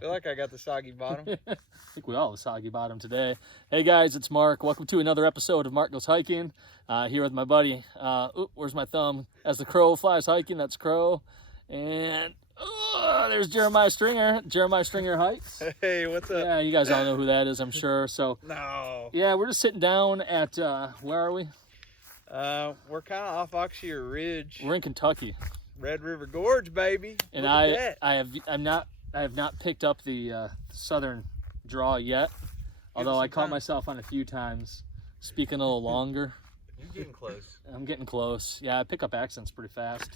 feel like I got the soggy bottom. I think we all have a soggy bottom today. Hey guys, it's Mark. Welcome to another episode of Mark Goes Hiking. Here with my buddy. Where's my thumb? As the crow flies hiking, that's Crow. And there's Jeremiah Stringer. Jeremiah Stringer Hikes. Hey, what's up? Yeah, you guys all know who that is, I'm sure. So No. yeah, we're just sitting down at where are we? We're kind of off Auxier Ridge. We're in Kentucky. Red River Gorge, baby. And Look at that. I have not picked up the southern draw yet. Although I caught myself on a few times speaking a little longer. You're getting close. I'm getting close. Yeah, I pick up accents pretty fast.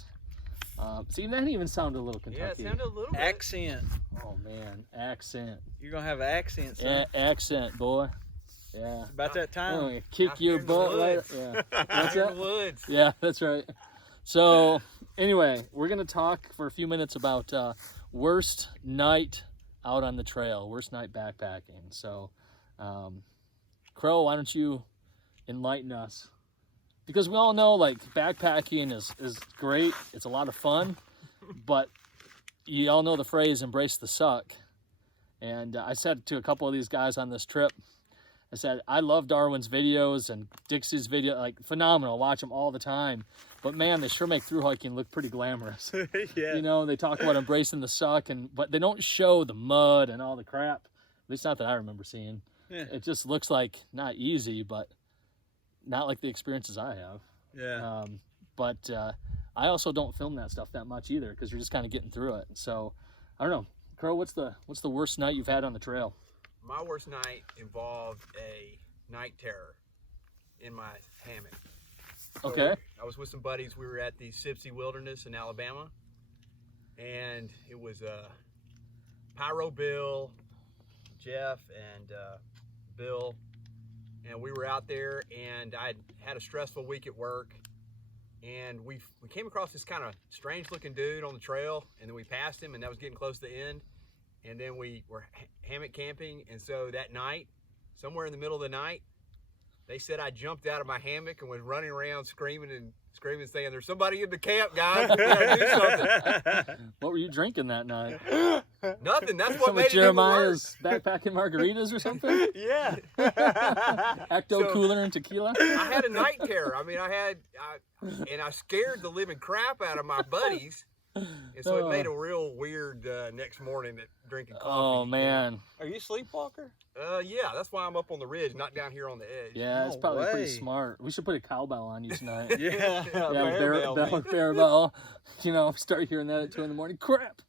See, that even sounded a little Kentucky. Yeah, it sounded a little bit. Accent. Oh man, accent. You're gonna have an accent, son. Yeah, accent, boy. Yeah. About that time. Oh, kick your butt. Right? Yeah. What's that? Woods. Yeah, that's right. So anyway, we're gonna talk for a few minutes about worst night out on the trail, worst night backpacking. So, Crow, why don't you enlighten us? Because we all know, like, backpacking is great. It's a lot of fun, but you all know the phrase "embrace the suck." And I said to a couple of these guys on this trip, I said, I love Darwin's videos and Dixie's video, like, phenomenal. Watch them all the time. But man, they sure make through hiking look pretty glamorous. Yeah. You know, they talk about embracing the suck, but they don't show the mud and all the crap. At least not that I remember seeing. Yeah. It just looks like not easy, but not like the experiences I have. Yeah. But I also don't film that stuff that much either, because you're just kind of getting through it. So I don't know, Crow, what's the worst night you've had on the trail? My worst night involved a night terror in my hammock. Okay. I was with some buddies. We were at the Sipsey Wilderness in Alabama, and it was Pyro Bill, Jeff, and Bill, and we were out there, and I had a stressful week at work, and we came across this kind of strange looking dude on the trail, and then we passed him, and that was getting close to the end. And then we were hammock camping, and so that night, somewhere in the middle of the night, they said I jumped out of my hammock and was running around screaming, saying, "There's somebody in the camp, guys. We gotta do something." What were you drinking that night? Nothing. That's what Some made of it even Jeremiah's worse. backpacking margaritas or something? Yeah. Ecto Cooler and tequila? I had a night terror. I mean, and I scared the living crap out of my buddies. And so it made a real weird next morning at drinking coffee. Oh man. Are you a sleepwalker? Yeah, that's why I'm up on the ridge, not down here on the edge. Yeah, it's No probably pretty way. smart. We should put a cowbell on each night. Yeah. Yeah, Bear bear bell. You know, start hearing that at 2 a.m. Crap.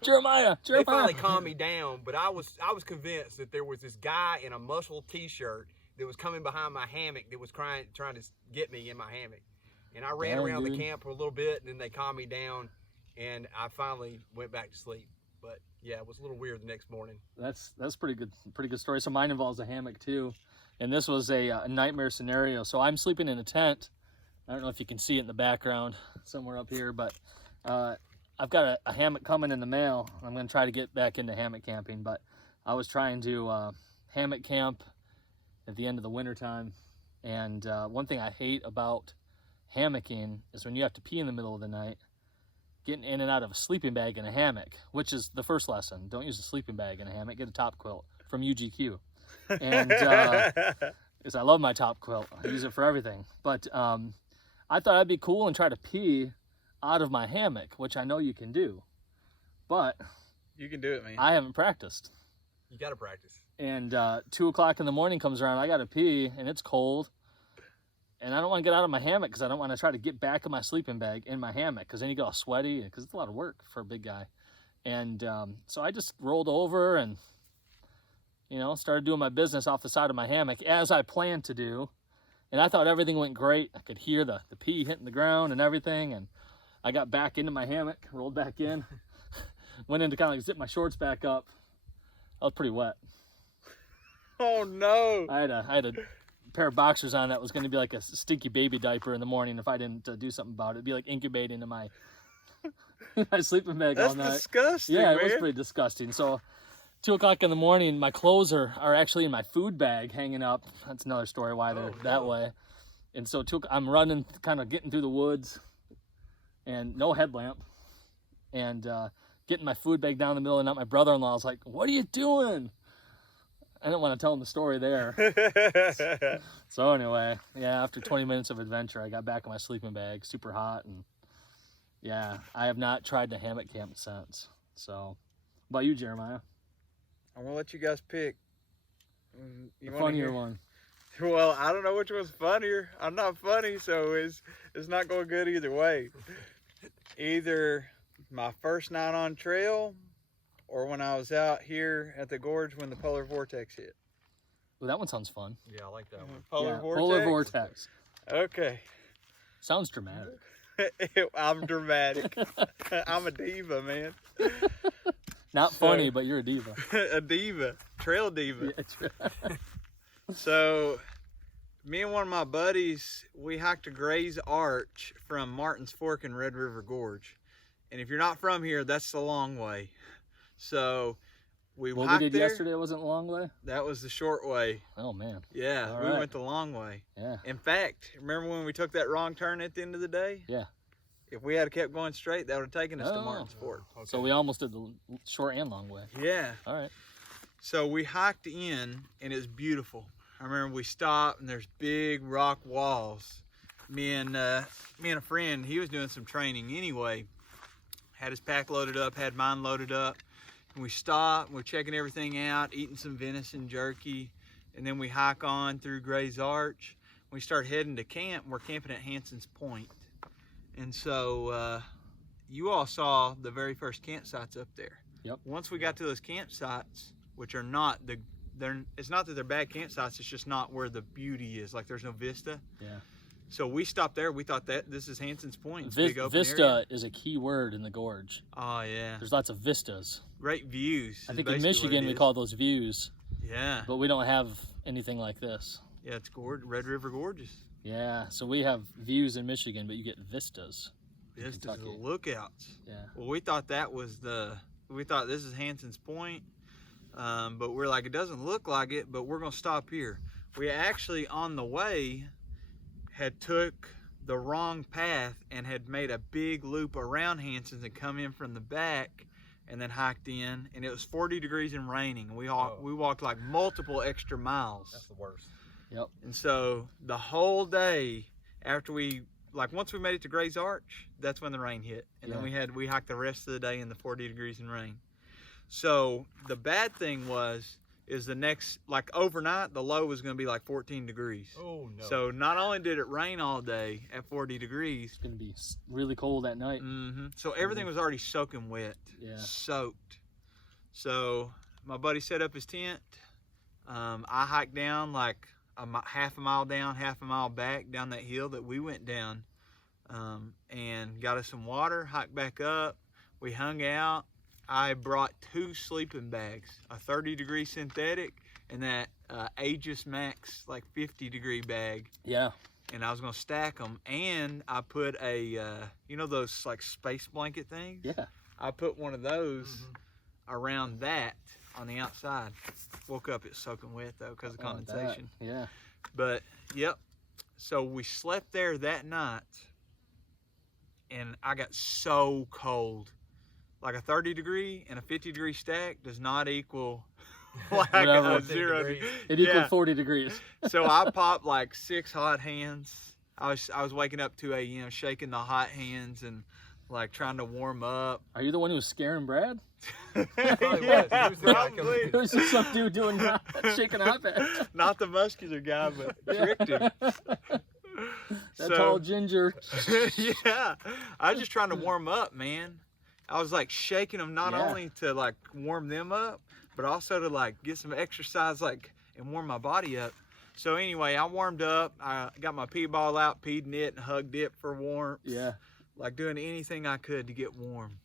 Jeremiah. They finally calmed me down, but I was convinced that there was this guy in a muscle t-shirt that was coming behind my hammock that was trying to get me in my hammock. And I ran around the camp for a little bit, and then they calmed me down, and I finally went back to sleep. But yeah, it was a little weird the next morning. That's pretty good story. So mine involves a hammock too, and this was a nightmare scenario. So I'm sleeping in a tent. I don't know if you can see it in the background somewhere up here, but I've got a hammock coming in the mail. I'm going to try to get back into hammock camping, but I was trying to hammock camp at the end of the winter time, and one thing I hate about hammocking is when you have to pee in the middle of the night, getting in and out of a sleeping bag in a hammock, which is the first lesson. Don't use a sleeping bag in a hammock. Get a top quilt from UGQ. And because I love my top quilt. I use it for everything. But I thought I'd be cool and try to pee out of my hammock, which I know you can do. But You can do it, man. I haven't practiced. You got to practice. And 2 o'clock in the morning comes around. I got to pee, and it's cold. And I don't want to get out of my hammock because I don't want to try to get back in my sleeping bag in my hammock, because then you get all sweaty, because it's a lot of work for a big guy. And so I just rolled over and, you know, started doing my business off the side of my hammock as I planned to do. And I thought everything went great. I could hear the pee hitting the ground and everything. And I got back into my hammock, rolled back in, went in to kind of like zip my shorts back up. I was pretty wet. Oh no. I had a pair of boxers on that was going to be like a stinky baby diaper in the morning if I didn't do something about it. It'd be like incubating in my my sleeping bag all night. That's disgusting, Yeah, man. it was pretty disgusting. So 2 o'clock in the morning, my clothes are actually in my food bag hanging up. That's another story why they're that way. And so I'm running, kind of getting through the woods, and no headlamp, and getting my food bag down the middle of the night. My brother-in-law was like, "What are you doing?" I didn't want to tell him the story there. So anyway, yeah, after 20 minutes of adventure, I got back in my sleeping bag, super hot, and yeah, I have not tried to hammock camp since. So, what about you, Jeremiah? I'm gonna let you guys pick. The wanna funnier hear? one. Well, I don't know which one's funnier. I'm not funny, so it's not going good either way. Either my first night on trail, or when I was out here at the gorge when the polar vortex hit. Well, that one sounds fun. Yeah, I like that one. Polar vortex. Polar vortex. Okay. Sounds dramatic. I'm dramatic. I'm a diva, man. Not funny, but you're a diva. A diva, trail diva. Yeah, So, me and one of my buddies, we hiked a Gray's Arch from Martin's Fork in Red River Gorge. And if you're not from here, that's the long way. So, we what hiked we did there. yesterday wasn't a long way? That was the short way. Oh, man. Yeah, All we right. went the long way. Yeah. In fact, remember when we took that wrong turn at the end of the day? Yeah. If we had kept going straight, that would have taken us to Oh. Martin's Fork. Okay. So we almost did the short and long way. Yeah. All right. So we hiked in, and it's beautiful. I remember we stopped, and there's big rock walls. Me and a friend, he was doing some training anyway. Had his pack loaded up, had mine loaded up. And we stopped, we're checking everything out, eating some venison jerky, and then we hike on through Gray's Arch. We start heading to camp. We're camping at Hanson's Point. And so you all saw the very first campsites up there. Yep. Once we got to those campsites, which are not it's not that they're bad campsites, it's just not where the beauty is. Like there's no vista. Yeah. So we stopped there. We thought that this is Hanson's Point. It's a big open Vista area. is a key word in the gorge. Oh yeah. There's lots of vistas. Great views. I is think in basically what Michigan it we is. call those views, Yeah. but we don't have anything like this. Yeah, it's Red River Gorges. Yeah, so we have views in Michigan, but you get vistas. in This is the Kentucky. lookouts. Yeah. Well, we thought we thought this is Hanson's Point, but we're like, it doesn't look like it, but we're gonna stop here. We actually, on the way, had took the wrong path and had made a big loop around Hanson's and come in from the back and then hiked in, and it was 40 degrees and raining. We walked like multiple extra miles. That's the worst. Yep. And so the whole day after once we made it to Gray's Arch, that's when the rain hit. And then we hiked the rest of the day in the 40 degrees and rain. So the bad thing is the next, like overnight, the low was going to be like 14 degrees. Oh no. So not only did it rain all day at 40 degrees, It's going to be really cold at night. so everything was already soaking wet. Yeah. Soaked. So my buddy set up his tent. I hiked down like half a mile down, half a mile back down that hill that we went down, and got us some water, hiked back up. We hung out. I brought 2 sleeping bags, a 30-degree synthetic and that Aegis Max like 50-degree bag. Yeah. And I was gonna stack them, and I put a those like space blanket things. Yeah. I put one of those around that on the outside. Woke up, it's soaking wet though because of condensation. Yeah. But yep. So we slept there that night, and I got so cold. Like a 30-degree and a 50-degree stack does not equal like Whatever. a 0 degree. It equaled 40 degrees. So I popped like 6 hot hands. I was waking up 2 a.m. shaking the hot hands and like trying to warm up. Are you the one who was scaring Brad? Probably was. He was the guy coming probably. It was just some dude doing shaking a hot bed. Not the muscular guy, but tricked him. That tall ginger. Yeah, I was just trying to warm up, man. I was like shaking them not only to like warm them up, but also to like get some exercise and warm my body up. So anyway, I warmed up. I got my pee ball out, peed in it, and hugged it for warmth. Yeah. Like doing anything I could to get warm.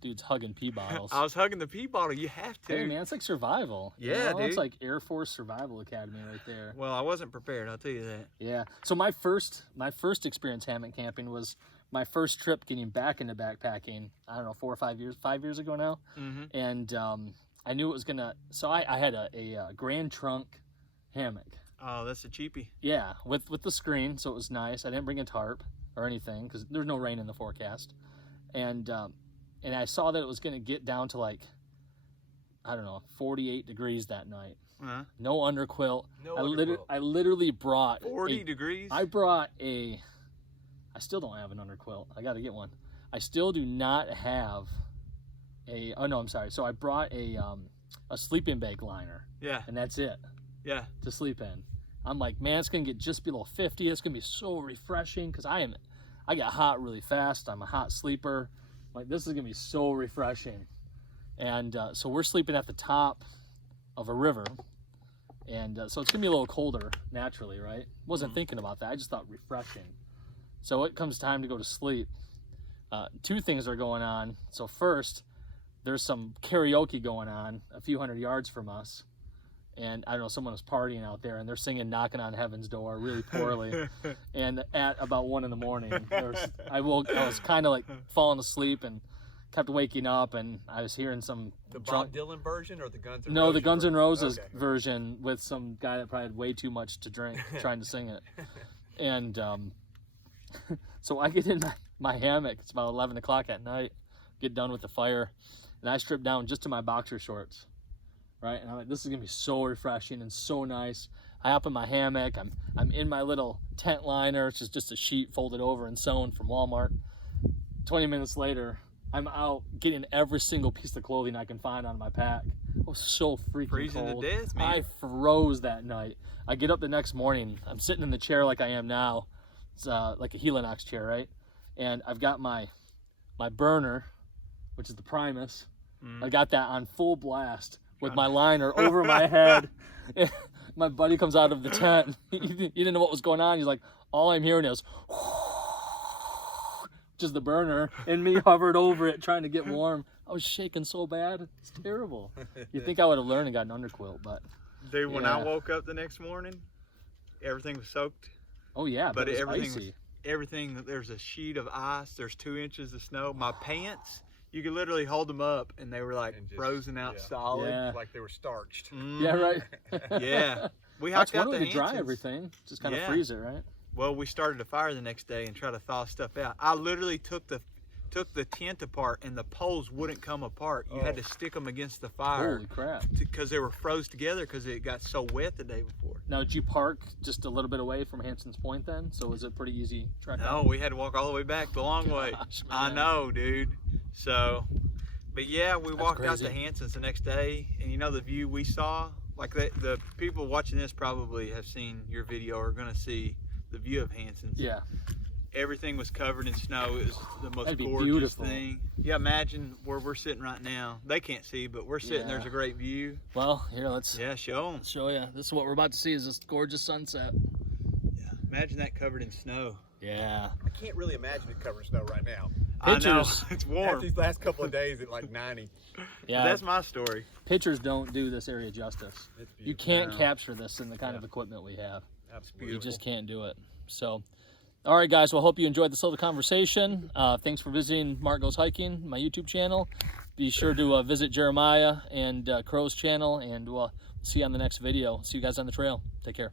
Dude's hugging pee bottles. I was hugging the pee bottle. You have to. Hey man, it's like survival. Yeah, It's dude. like Air Force Survival Academy right there. Well, I wasn't prepared. I'll tell you that. Yeah. So my first experience hammock camping was my first trip getting back into backpacking. I don't know, 4 or 5 years, 5 years ago now. Mm-hmm. And I knew it was gonna. So I had a Grand Trunk hammock. Oh, that's a cheapie. Yeah, with the screen, so it was nice. I didn't bring a tarp or anything because there's no rain in the forecast, and and I saw that it was going to get down to like, I don't know, 48 degrees that night. No underquilt. No I literally brought 40 degrees. I still don't have an underquilt. I got to get one. I still do not have a. Oh no, I'm sorry. So I brought a sleeping bag liner. Yeah. And that's it. Yeah. To sleep in. I'm like, man, it's gonna get just below 50. It's gonna be so refreshing because I get hot really fast. I'm a hot sleeper. Like, this is gonna be so refreshing. And so we're sleeping at the top of a river, and so it's gonna be a little colder naturally, right? Wasn't thinking about that. I just thought refreshing. So it comes time to go to sleep. Two things are going on. So first, there's some karaoke going on a few hundred yards from us. And I don't know, someone was partying out there, and they're singing "Knocking on Heaven's Door" really poorly. And at about 1 a.m, I was kind of like falling asleep and kept waking up, and I was hearing some Bob Dylan version or the Guns N' Roses? No, the Guns N' Roses Okay. version with some guy that probably had way too much to drink trying to sing it. And so I get in my hammock. It's about 11 o'clock at night. Get done with the fire, and I strip down just to my boxer shorts. Right, and I'm like, this is gonna be so refreshing and so nice. I hop in my hammock. I'm in my little tent liner, which is just a sheet folded over and sewn from Walmart. 20 minutes later, I'm out getting every single piece of clothing I can find on my pack. It was so freaking Freezing cold. to death, man. I froze that night. I get up the next morning. I'm sitting in the chair like I am now. It's like a Helinox chair, right? And I've got my burner, which is the Primus. I got that on full blast with my liner over my head. My buddy comes out of the tent. He didn't know what was going on. He's like, all I'm hearing is just the burner, and me hovered over it trying to get warm. I was shaking so bad. It's terrible. You think I would have learned and got an underquilt, but Dude, when I woke up the next morning, everything was soaked. oh yeah, but it was everything icy. Everything, there's a sheet of ice, there's 2 inches of snow. My pants, you could literally hold them up and they were like And just- frozen out yeah. solid. Yeah. Like they were starched. Yeah, right. Yeah. We That's hopped out one the way to dry Hansons. everything. Just kind of Yeah. freeze it, right? Well, we started a fire the next day and tried to thaw stuff out. I literally took the tent apart and the poles wouldn't come apart. You had to stick them against the fire Holy crap. because they were froze together because it got so wet the day before. Now, did you park just a little bit away from Hanson's Point then? So was it pretty easy trek No, out? we had to walk all the way back the long way. Gosh, I man. know, dude. So, but yeah, we walked out crazy. to Hanson's the next day, and you know the view we saw? Like the people watching this probably have seen your video or are going to see the view of Hanson's. Yeah. Everything was covered in snow. It was the most That'd be gorgeous beautiful. thing. Yeah, imagine where we're sitting right now. They can't see, but we're sitting. Yeah. There's a great view. Well, here, let's Yeah, show them. show you. This is what we're about to see is this gorgeous sunset. Yeah, imagine that covered in snow. Yeah. I can't really imagine it covering snow right now. I know. Pictures. It's After warm. these last couple of days at like 90. Yeah. That's my story. Pictures don't do this area justice. It's beautiful. You can't No. capture this in the kind of equipment we have. Absolutely. You just can't do it. So, all right, guys. Well, hope you enjoyed this little conversation. Thanks for visiting Mark Goes Hiking, my YouTube channel. Be sure to visit Jeremiah and Crow's channel, and we'll see you on the next video. See you guys on the trail. Take care.